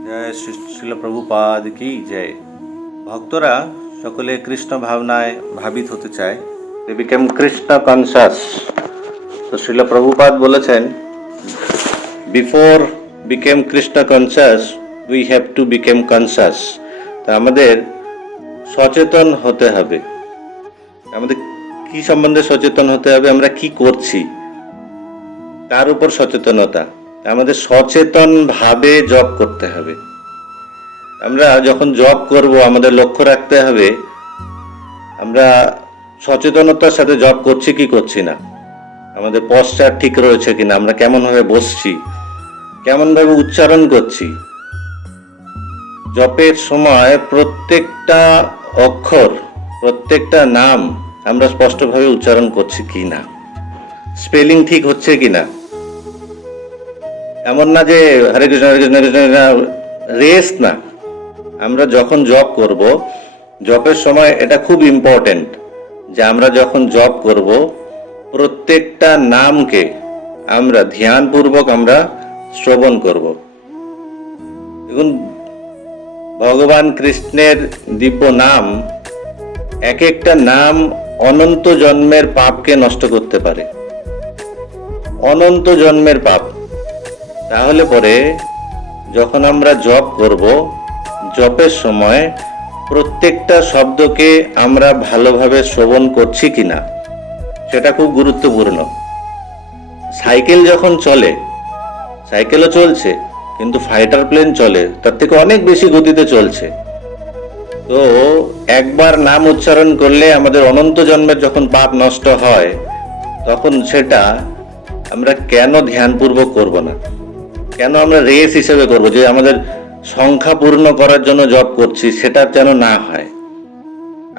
জয় শিল প্রভুপাদ কি জয়। ভক্তরা সকলে কৃষ্ণ ভাবনায় ভাবিত হতে চায়। দে বিকেম কৃষ্ণ কনসাস তো শিল প্রভুপাদ বলেছেন before become Krishna conscious we have to become conscious তা আমাদের সচেতন হতে হবে। আমাদের কি সম্বন্ধে সচেতন হতে হবে, আমরা কি করছি? তার উপর সচেতনতা। আমাদের সচেতন ভাবে জব করতে হবে। আমরা যখন জব করব, আমাদের লক্ষ্য রাখতে হবে, আমরা সচেতনতার সাথে জব করছি কি করছি না? আমাদের পশ্চার ঠিক রয়েছে কিনা? আমরা কেমন ভাবে বসছি? কেমন ভাবে উচ্চারণ করছি? জপের সময় প্রত্যেকটা অক্ষর, প্রত্যেকটা নাম আমরা স্পষ্টভাবে উচ্চারণ করছি কি না স্পেলিং ঠিক হচ্ছে কি না এমন না যে হরে কৃষ্ণ হরে কৃষ্ণ কৃষ্ণ রেস না। আমরা যখন জব করব জবের সময় এটা খুব ইম্পর্টেন্ট যে আমরা যখন জব করব, প্রত্যেকটা নামকে আমরা ধ্যানপূর্বক আমরা শ্রবণ করব। দেখুন, ভগবান কৃষ্ণের দিব্য নাম এক একটা নাম অনন্ত জন্মের পাপকে নষ্ট করতে পারে। অনন্ত জন্মের পাপ। তাহলে পরে যখন আমরা জপ করব, জপের সময় প্রত্যেকটা শব্দকে আমরা ভালোভাবে শ্রবণ করছি কি না সেটা খুব গুরুত্বপূর্ণ। সাইকেল যখন চলে, সাইকেলও চলছে, কিন্তু ফাইটার প্লেন চলে, তার থেকে অনেক বেশি গতিতে চলছে। তো একবার নাম উচ্চারণ করলে আমাদের অনন্ত জন্মের যখন পাপ নষ্ট হয়, তখন সেটা আমরা কেন ধ্যানপূর্বক করব না? কেন আমরা রেস হিসেবে করব? যে আমাদের সংখ্যা পূর্ণ করার জন্য জব করছি, সেটা যেন না হয়।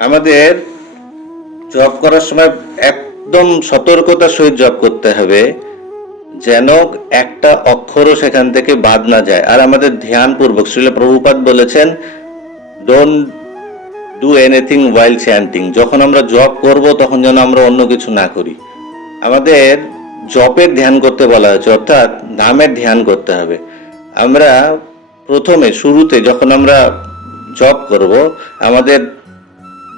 আমাদের জব করার সময় একদম সতর্কতার সহিত জব করতে হবে, যেন একটা অক্ষরও সেখান থেকে বাদ না যায়। আর আমাদের ধ্যানপূর্বক, শ্রীল প্রভুপাত বলেছেন don't do anything while chanting যখন আমরা জব করব, তখন যেন আমরা অন্য কিছু না করি। আমাদের জপের ধ্যান করতে বলা হয়েছে, অর্থাৎ নামের ধ্যান করতে হবে। আমরা প্রথমে শুরুতে যখন আমরা জব করব, আমাদের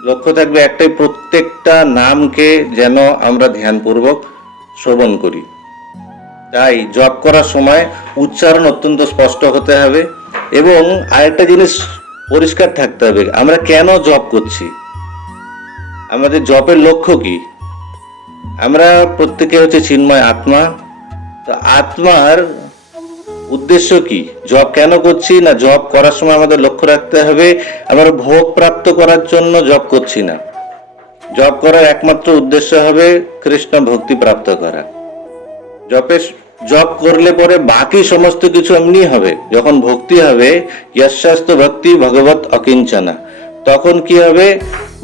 লক্ষ্য থাকবে একটাই, প্রত্যেকটা নামকে যেন আমরা ধ্যানপূর্বক শ্রবণ করি। তাই জব করার সময় উচ্চারণ অত্যন্ত স্পষ্ট হতে হবে এবং আরেকটা জিনিস পরিষ্কার থাকতে হবে, আমরা কেন জব করছি? আমাদের জবের লক্ষ্য কি? আমরা প্রত্যেকে হচ্ছে চিন্ময় আত্মা আত্মার উদ্দেশ্য কি? জব কেন করছি না? জব করার সময় আমাদের লক্ষ্য রাখতে হবে, আমরা ভোগ প্রাপ্ত করার জন্য জব করছি না। জব করার একমাত্র উদ্দেশ্য হবে কৃষ্ণ ভক্তি প্রাপ্ত করা। জপে জব করলে পরে বাকি সমস্ত কিছু এমনি হবে। যখন ভক্তি হবে যশাস্ত ভক্তি ভগবত অকিঞ্চনা। তখন কি হবে?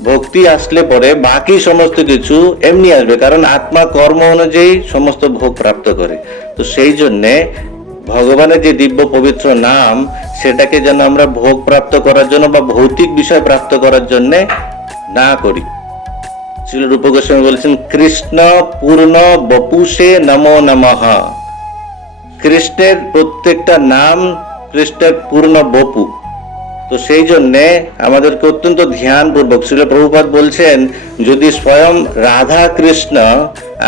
ভক্তি আসলে পরে, বাকি সমস্ত কিছু এমনি আসবে, কারণ আত্মা কর্ম অনুযায়ী সমস্ত ভোগ প্রাপ্ত করে। তো সেই জন্যে ভগবানের যে দিব্য পবিত্র নাম, সেটাকে যেন আমরা ভোগ প্রাপ্ত করার জন্য বা ভৌতিক বিষয় প্রাপ্ত করার জন্যে না করি। শ্রী রূপ গোস্বামী বলেছেন, কৃষ্ণ পূর্ণ বপুষে নমো নমঃ। কৃষ্ণের প্রত্যেকটা নাম কৃষ্ণের পূর্ণ বপু। তো সেই জন্যে আমাদেরকে অত্যন্ত ধ্যানপূর্বক শ্রী প্রভুপাত বলছেন, যদি স্বয়ং রাধা কৃষ্ণ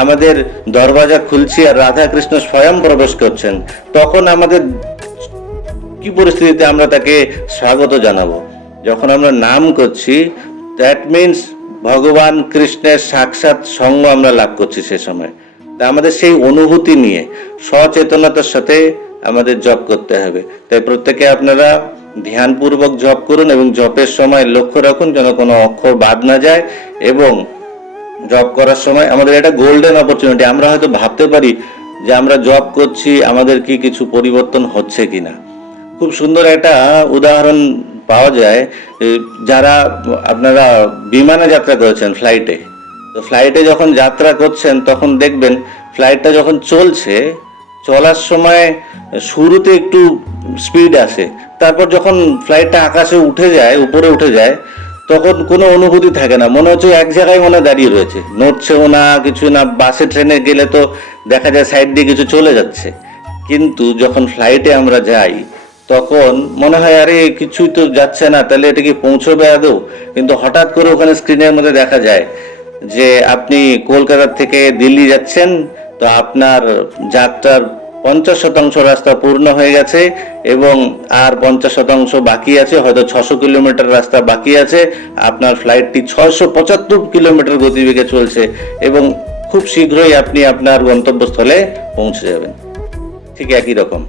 আমাদের দরওয়াজা খুলছি আর রাধা কৃষ্ণ স্বয়ং প্রবেশ করছেন, তখন আমাদের কি পরিস্থিতিতে আমরা তাকে স্বাগত জানাব? যখন আমরা নাম করছি দ্যাট মিন্স ভগবান কৃষ্ণের সাক্ষাৎ সঙ্গ আমরা লাভ করছি সে সময়। তা আমাদের সেই অনুভূতি নিয়ে সচেতনতার সাথে আমাদের জপ করতে হবে। তাই প্রত্যেকে আপনারা ধ্যানপূর্বক জপ করুন এবং জপের সময় লক্ষ্য রাখুন যেন কোনো অক্ষর বাদ না যায় এবং জব করার সময় আমাদের এটা গোল্ডেন অপরচুনিটি আমরা হয়তো ভাবতে পারি যে আমরা জব করছি, আমাদের কি কিছু পরিবর্তন হচ্ছে কিনা। খুব সুন্দর একটা উদাহরণ পাওয়া যায়। যারা আপনারা বিমানে যাত্রা করেছেন ফ্লাইটে তো ফ্লাইটে যখন যাত্রা করছেন, তখন দেখবেন ফ্লাইটটা যখন চলছে চলার সময় শুরুতে একটু স্পিড আসে। তারপর যখন ফ্লাইটটা আকাশে উঠে যায়, উপরে উঠে যায়, তখন কোনো অনুভূতি থাকে না। মনে হচ্ছে এক জায়গায় মনে দাঁড়িয়ে রয়েছে। নড়ছেও না কিছু না, বাসে, ট্রেনে গেলে তো দেখা যায় সাইড দিয়ে কিছু চলে যাচ্ছে। কিন্তু যখন ফ্লাইটে আমরা যাই, তখন মনে হয়, আরে, কিছুই তো যাচ্ছে না, তাহলে এটা কি পৌঁছবে আদৌ? কিন্তু হঠাৎ করে ওখানে স্ক্রিনের মধ্যে দেখা যায় যে, আপনি কলকাতা থেকে দিল্লি যাচ্ছেন তো আপনার যাত্রার পঞ্চাশ শতাংশ রাস্তা পূর্ণ হয়ে গেছে এবং আর পঞ্চাশ শতাংশ বাকি আছে, হয়তো ছশো কিলোমিটার রাস্তা বাকি আছে। আপনার ফ্লাইটটি ছশো পঁচাত্তর কিলোমিটার গতিবেগে চলছে এবং খুব শীঘ্রই আপনি আপনার গন্তব্যস্থলে পৌঁছে যাবেন। ঠিক একই রকম।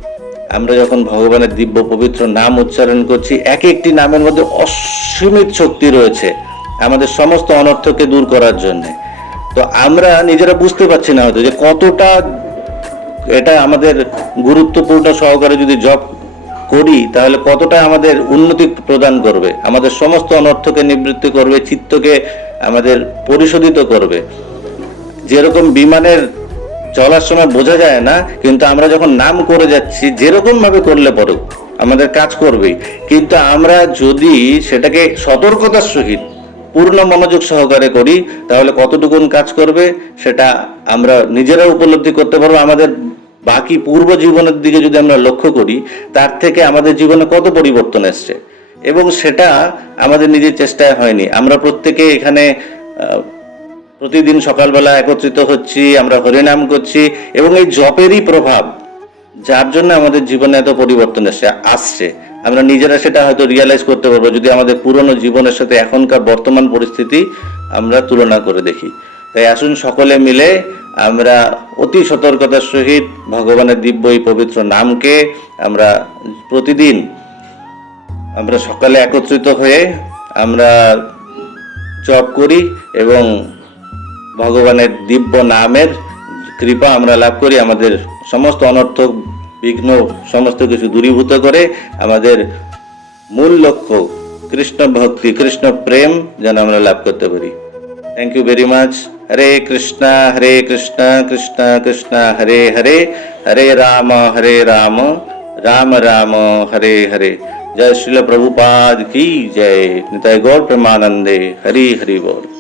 আমরা যখন ভগবানের দিব্য পবিত্র নাম উচ্চারণ করছি, এক একটি নামের মধ্যে অসীমিত শক্তি রয়েছে আমাদের সমস্ত অনর্থকে দূর করার জন্য। তো আমরা নিজেরা বুঝতে পারছি না হয়তো যে কতটা এটা আমাদের গুরুত্বপূর্ণ সহকারে যদি জব করি, তাহলে কতটা আমাদের উন্নতি প্রদান করবে, আমাদের সমস্ত অনর্থকে নিবৃত্তি করবে, চিত্তকে আমাদের পরিশোধিত করবে। যেরকম বিমানের চলার সময় বোঝা যায় না, কিন্তু আমরা যখন নাম করে যাচ্ছি যেরকম ভাবে করলে পরেও আমাদের কাজ করবেই। কিন্তু আমরা যদি সেটাকে সতর্কতার সহিত পূর্ণ মনোযোগ সহকারে করি, তাহলে কতটুকুন কাজ করবে সেটা আমরা নিজেরা উপলব্ধি করতে পারব। আমাদের বাকি পূর্ব জীবনের দিকে যদি আমরা লক্ষ্য করি, তার থেকে আমাদের জীবনে কত পরিবর্তন এসছে? এবং সেটা আমাদের নিজের চেষ্টায় হয়নি। আমরা প্রত্যেকে এখানে প্রতিদিন সকালবেলা একত্রিত হচ্ছি, আমরা হরিনাম করছি, এবং এই জপেরই প্রভাব, যার জন্য আমাদের জীবনে এত পরিবর্তন এসে আসছে। আমরা নিজেরা সেটা হয়তো রিয়েলাইজ করতে পারব। যদি আমাদের পুরনো জীবনের সাথে এখনকার বর্তমান পরিস্থিতি আমরা তুলনা করে দেখি। তাই আসুন সকলে মিলে আমরা অতি সতর্কতার সহিত ভগবানের দিব্য এই পবিত্র নামকে আমরা প্রতিদিন আমরা সকালে একত্রিত হয়ে আমরা জপ করি এবং ভগবানের দিব্য নামের কৃপা আমরা লাভ করি। আমাদের সমস্ত অনর্থ বিঘ্ন সমস্ত কিছু দূরীভূত করে আমাদের মূল লক্ষ্য কৃষ্ণ ভক্তি, কৃষ্ণ প্রেম যেন আমরা লাভ করতে পারি। Thank you very much Hare Krishna Hare Krishna Krishna Krishna Hare Hare Hare Ram Hare Ram Ram Ram Hare Hare জয় শ্রীল প্রভুপাদ কি জয় নিতাই গৌর প্রেমানন্দে হরি হরি बोल